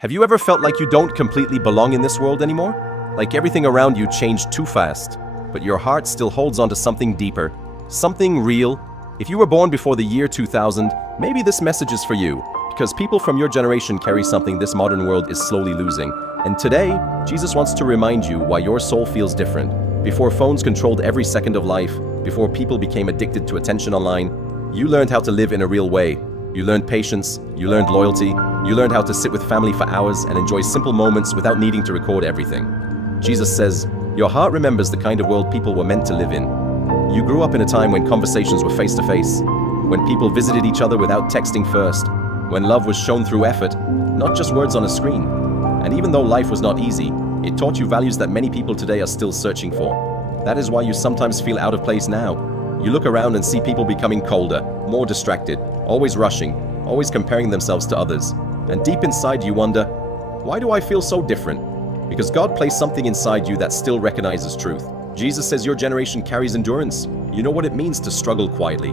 Have you ever felt like you don't completely belong in this world anymore? Like everything around you changed too fast, but your heart still holds on to something deeper, something real? If you were born before the year 2000, maybe this message is for you, because people from your generation carry something this modern world is slowly losing. And today, Jesus wants to remind you why your soul feels different. Before phones controlled every second of life, before people became addicted to attention online, you learned how to live in a real way. You learned patience, you learned loyalty, you learned how to sit with family for hours and enjoy simple moments without needing to record everything. Jesus says, your heart remembers the kind of world people were meant to live in. You grew up in a time when conversations were face-to-face, when people visited each other without texting first, when love was shown through effort, not just words on a screen. And even though life was not easy, it taught you values that many people today are still searching for. That is why you sometimes feel out of place now. You look around and see people becoming colder, more distracted, always rushing, always comparing themselves to others. And deep inside you wonder, why do I feel so different? Because God placed something inside you that still recognizes truth. Jesus says your generation carries endurance. You know what it means to struggle quietly.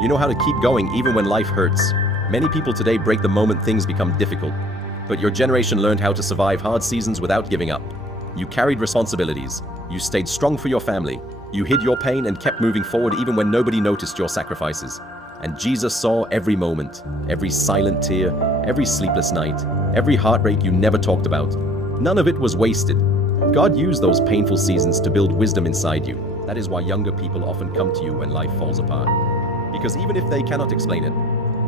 You know how to keep going even when life hurts. Many people today break the moment things become difficult. But your generation learned how to survive hard seasons without giving up. You carried responsibilities. You stayed strong for your family. You hid your pain and kept moving forward even when nobody noticed your sacrifices. And Jesus saw every moment, every silent tear, every sleepless night, every heartbreak you never talked about. None of it was wasted. God used those painful seasons to build wisdom inside you. That is why younger people often come to you when life falls apart. Because even if they cannot explain it,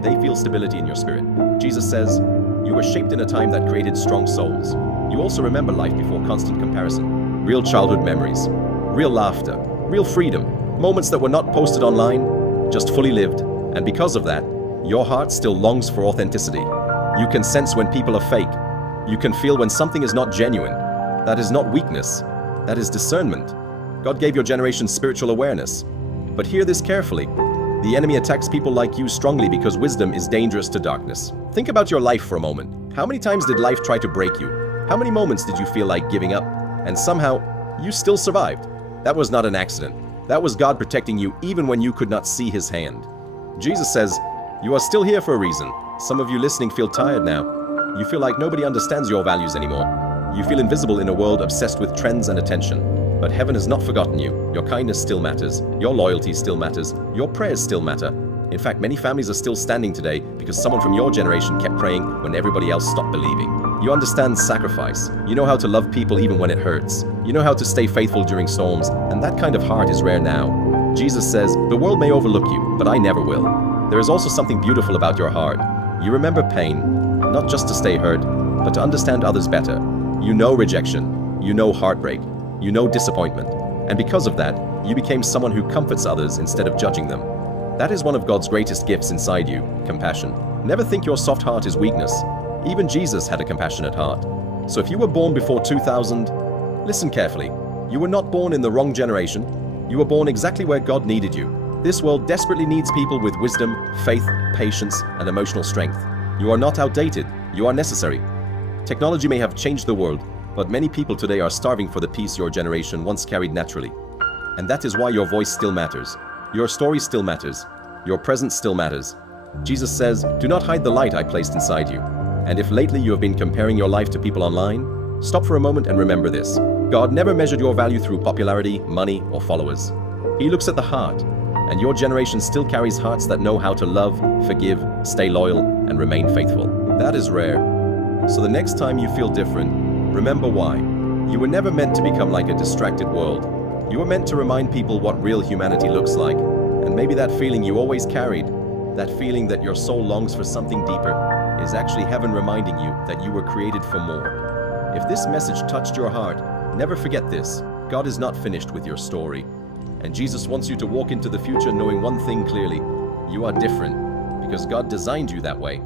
they feel stability in your spirit. Jesus says, you were shaped in a time that created strong souls. You also remember life before constant comparison. Real childhood memories, real laughter, real freedom, moments that were not posted online, just fully lived. And because of that, your heart still longs for authenticity. You can sense when people are fake. You can feel when something is not genuine. That is not weakness. That is discernment. God gave your generation spiritual awareness. But hear this carefully. The enemy attacks people like you strongly because wisdom is dangerous to darkness. Think about your life for a moment. How many times did life try to break you? How many moments did you feel like giving up? And somehow, you still survived. That was not an accident. That was God protecting you even when you could not see His hand. Jesus says, you are still here for a reason. Some of you listening feel tired now. You feel like nobody understands your values anymore. You feel invisible in a world obsessed with trends and attention. But heaven has not forgotten you. Your kindness still matters. Your loyalty still matters. Your prayers still matter. In fact, many families are still standing today because someone from your generation kept praying when everybody else stopped believing. You understand sacrifice. You know how to love people even when it hurts. You know how to stay faithful during storms. And that kind of heart is rare now. Jesus says, the world may overlook you, but I never will. There is also something beautiful about your heart. You remember pain, not just to stay hurt, but to understand others better. You know rejection. You know heartbreak. You know disappointment. And because of that, you became someone who comforts others instead of judging them. That is one of God's greatest gifts inside you, compassion. Never think your soft heart is weakness. Even Jesus had a compassionate heart. So if you were born before 2000, listen carefully. You were not born in the wrong generation. You were born exactly where God needed you. This world desperately needs people with wisdom, faith, patience, and emotional strength. You are not outdated. You are necessary. Technology may have changed the world, but many people today are starving for the peace your generation once carried naturally. And that is why your voice still matters. Your story still matters. Your presence still matters. Jesus says, do not hide the light I placed inside you. And if lately you have been comparing your life to people online, stop for a moment and remember this. God never measured your value through popularity, money, or followers. He looks at the heart, and your generation still carries hearts that know how to love, forgive, stay loyal, and remain faithful. That is rare. So the next time you feel different, remember why. You were never meant to become like a distracted world. You were meant to remind people what real humanity looks like. And maybe that feeling you always carried, that feeling that your soul longs for something deeper, is actually heaven reminding you that you were created for more. If this message touched your heart, never forget this. God is not finished with your story. And Jesus wants you to walk into the future knowing one thing clearly. You are different because God designed you that way.